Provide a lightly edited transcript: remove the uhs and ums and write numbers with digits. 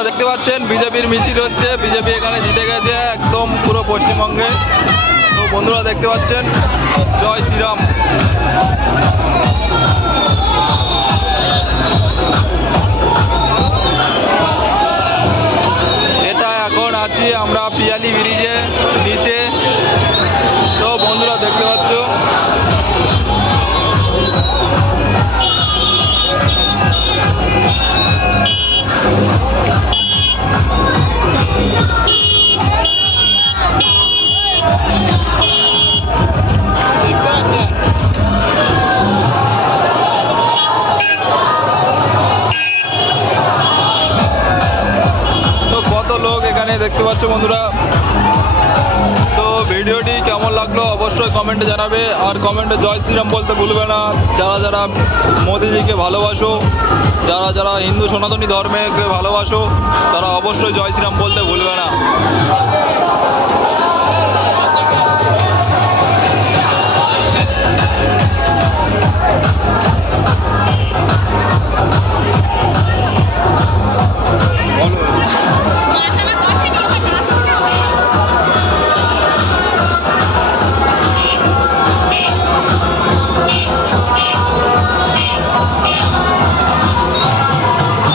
দেখতে পাচ্ছেন বিজেপির মিছিল হচ্ছে, বিজেপি এখানে জিতে গেছে একদম পুরো পশ্চিমবঙ্গে। তো বন্ধুরা দেখতে পাচ্ছেন, জয় শ্রীরাম। এটা এখন আছি আমরা পিয়ালি ব্রিজে নিচে। তো বন্ধুরা দেখতে পাচ্ছ, কত লোক এখানে দেখতে পাচ্ছ বন্ধুরা। তো ভিডিওটি কেমন লাগলো অবশ্যই কমেন্টে জানাবে, আর কমেন্টে জয় শ্রীরাম বলতে ভুলবে না। যারা যারা মোদিজিকে ভালোবাসো, যারা যারা হিন্দু সনাতনী ধর্মকে ভালোবাসো, তারা অবশ্যই জয় শ্রীরাম বলতে ভুলবে না।